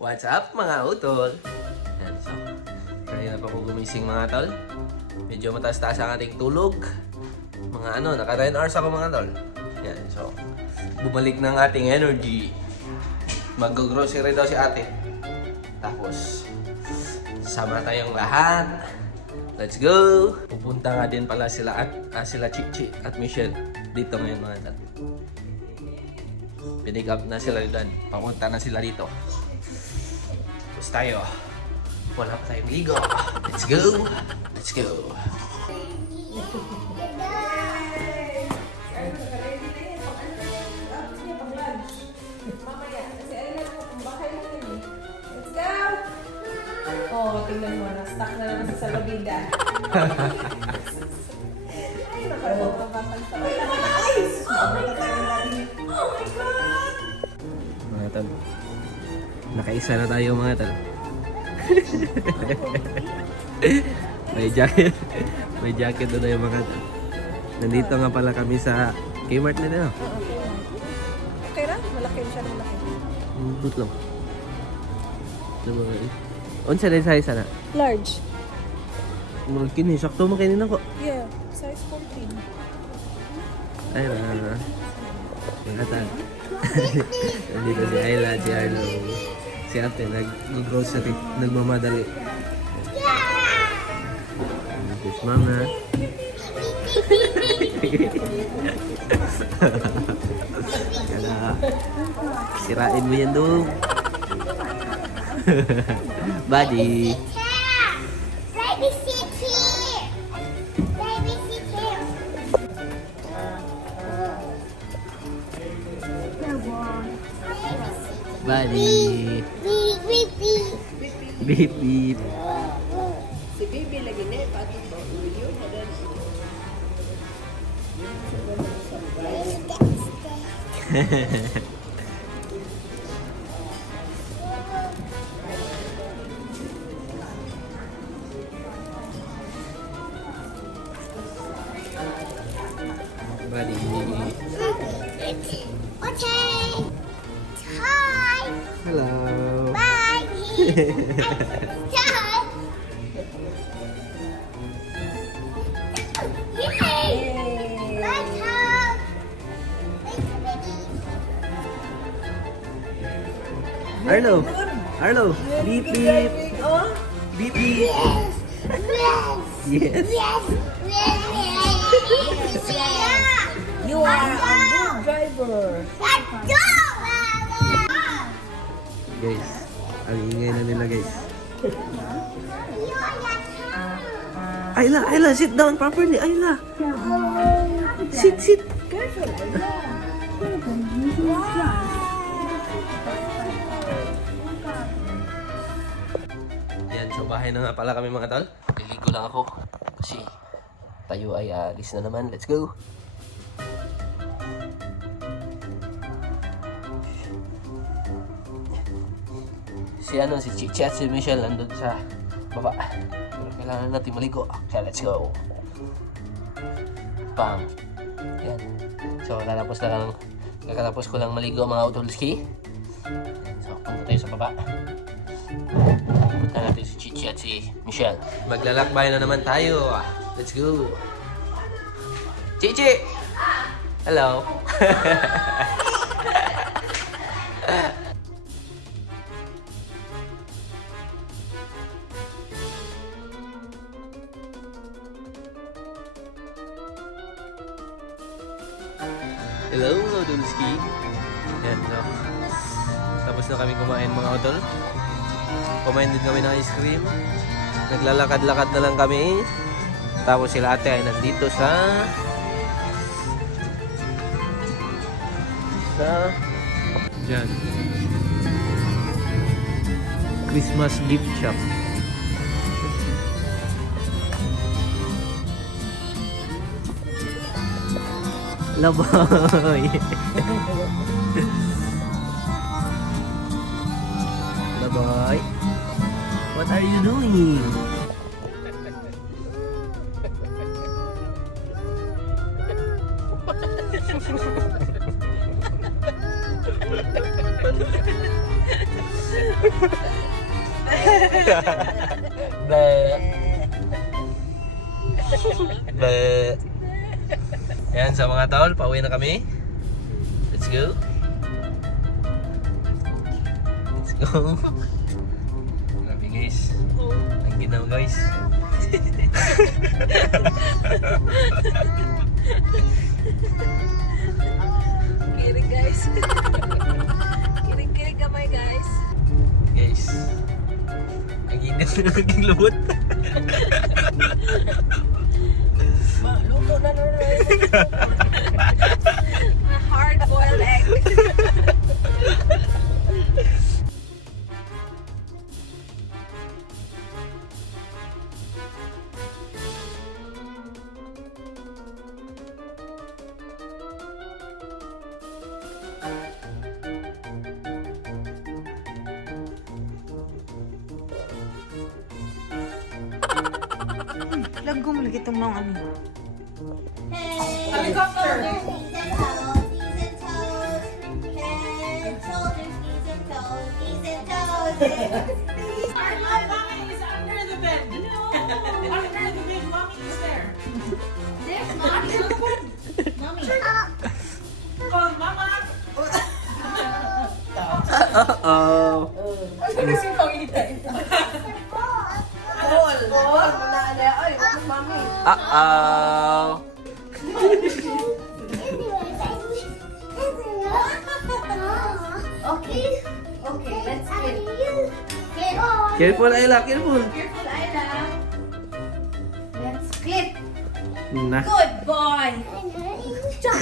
What's up mga utol? Yan, so, kanina pa po gumising mga tol. Medyo mataas-taas ang ating tulog. Mga naka 10 hours ako mga tol. Yan, so, bumalik ng ating energy. Mag-grocery daw si ate. Tapos, sama tayong lahat. Let's go! Pupunta nga din pala sila sila Chichi at Michelle dito ngayon mga tol. Pinig up na sila dito. Papunta na sila dito. Tapos tayo. Wala pa tayong ligo. Let's go! Let's go! Oh, tingnan mo, na-stuck na lang sa labida. Ay, nakapapapagsa. Ay, nakakais! Oh my God! Mga tol. Nakaisa na tayo mga tol. May jacket. May jacket na tayo mga tol. Nandito nga pala kami sa Kmart na din. Okay ra? Malaki siya, malaki. But lang. Unsa din size sana? Large. Murag kini sakto mo kini nako. Yeah, size 14. Ay na. Mga nandito si Ayla, si Arlo. Si ate nag-grocery, nagmamadali. Nandito si mama. Kaya sirain mo yan doon. Buddy. Baby, sit here. Baby, sit here. Buddy. Beep, beep, beep. Beep beep. Si Bibi lagi na, pati ba? Uyo, nadan. Buddy. Okay. Hi. Hello. Bye. Hi. Yay. Let's hug. Thank you, baby. Arlo. Arlo. Beep beep. Oh? Beep beep. Yes. Yes. Yes. Yes. Yes. Yeah. You are a good driver. Let's go. Guys, ang ingay na nila guys. Ayla, Ayla, sit down properly. Ayla. Sit, sit. Careful, Ayla. Yan, so bahay na nga pala kami mga tol. Liligo lang ako. Kasi tayo ay alis na naman. Let's go. Si Chichi at si Michelle nandun sa baba. Pero kailangan natin maligo. So let's go. Bam. Yan. So kakatapos ko lang maligo mga utolski. So punta tayo sa baba. Punta natin si Chichi at si Michelle. Maglalakbay na naman tayo. Let's go. Chichi! Hello. Hello, Udolski. Yan, so. Tapos na kami kumain mga utol. Kumain din kami ng ice cream. Naglalakad-lakad na lang kami. Tapos sila ate ay nandito sa dyan. Christmas gift shop. Laboy. Laboy. What are you doing? Be. Be. Yan, sa mga tol, pauwi na kami. Let's go. Let's go. Grabe guys. Ang ginaw guys. Kirig guys. Kirig kamay guys. Guys. Ang init na naging lubot. Luto na rin. Hard boiled egg. Lagom lagi itong mga ano. Helicopter. Mommy is under the bed. No, under the bed. Mommy is there. There's mommy. Mommy. Oh, Mama. Uh-oh. Ball. Ball. Wala. Ay, mami. Uh-oh. Okay. Okay, let's get. Careful, Ayla. Careful. Careful, Ayla. Let's clip. Nah. Good boy. Jump.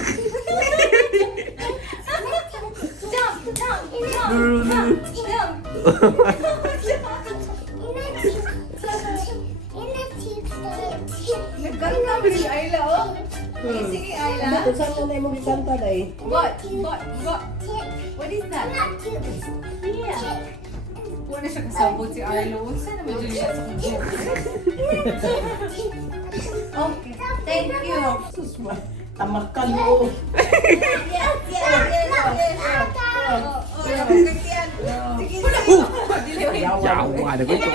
Jump, jump, jump, jump, jump. Nagkanta mo si Ayla, oh. Sige, Ayla. Kung saan mo na yung magkanta na eh. What? What is that? Yeah. Wala siya kasabot si Arlo. Saan naman dyan siya sa kubo? Okay, thank you. Susma. Tamakan mo. Yes, yes, yes, yes. Sige, Yawa, ada ko ito.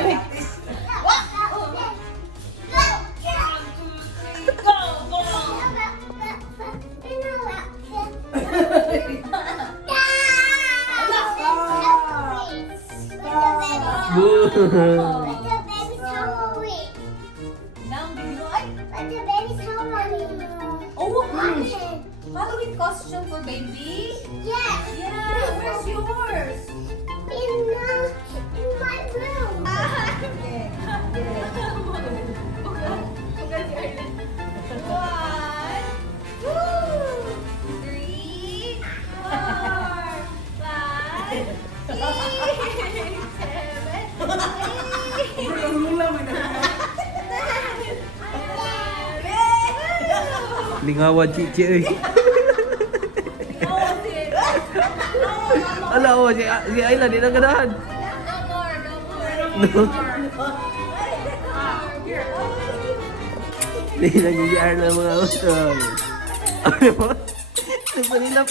Oh, Halloween costume for baby? Yes. Yeah, where's yours? In my room. One, two, three, 4, 5, 6, 7, 8. Lingawan, Cici. Ala, oh, si Ayla, di na ganahan. No more. Di na niya si Ayla mga utol. Ano mo? Nagpanilap.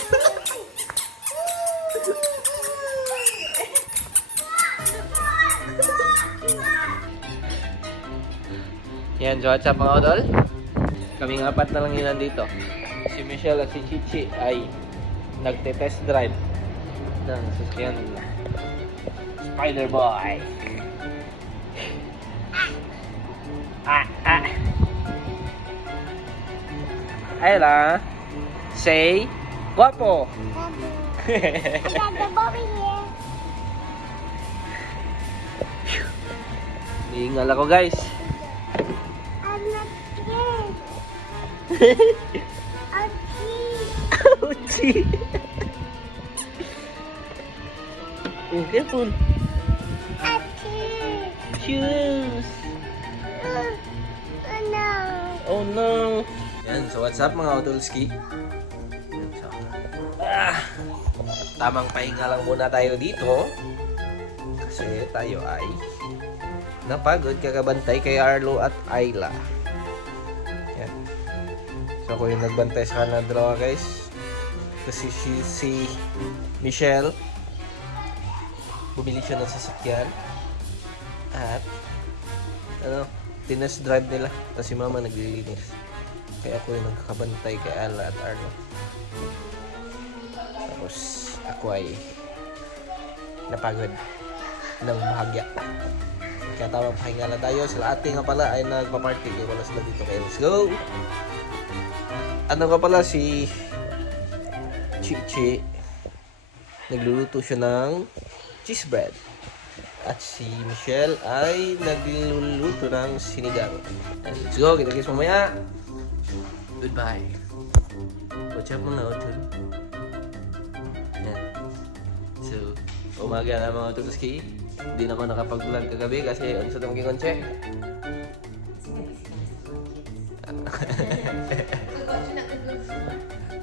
Yan, so what's up mga utol? Kaming apat na lang yun nandito. Si Michelle at si Chichi ay nagte-test drive ng sasakyan nila. Spider Boy! Ayla, say, guapo! I got the bobby here. Iingal ako guys. I'm not scared. I'm cheap. Ouchie! Oh, careful! I'm cheap. Shoes! Oh no. Oh no! Yan, so what's up mga Otolski? Yan, so, tamang pahinga lang muna tayo dito. Kasi tayo ay napagod kakabantay kay Arlo at Ayla. Yan. So ako yung nagbantay sa kanila dalawa guys. Kasi si Michelle bumili siya ng sasakyan. At, tinest drive nila. Tapos si mama naglilinis. Kaya ako yung nagkakabantay kay Ala at Arlo. Tapos, ako ay napagod ng bahagya. Kaya tamang pahinga na tayo. Sila ate nga pala ay nagpa-party. Kaya wala sila dito. Kaya let's go! Ano nga pala si Chichi? Nagluluto siya ng cheese bread. At si Michelle ay nagluluto ng sinigang. And let's go! Kita-kits mamaya! Goodbye! Watch out mga otol. Yan. So, umaga na mga tutuski. Hindi na ako nakapag-vlog kagabi kasi ano sa tamang konche.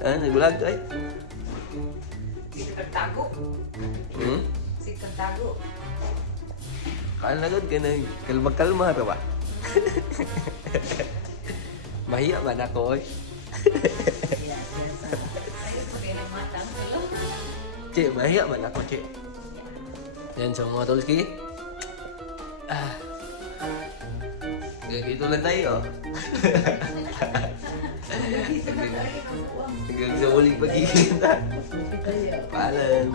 Nag-vlog ay? Sikap tago. Hmm? Sikap tago. Kalagod ka na kalmag-kalma ra ba? Mahiya man ako oy. Ayun pa kayo ng matang. Che, mahiya man ako, che. Yan, so mga tolski. Ganito lang tayo. Hanggang sa muling pagkikita. Paalam.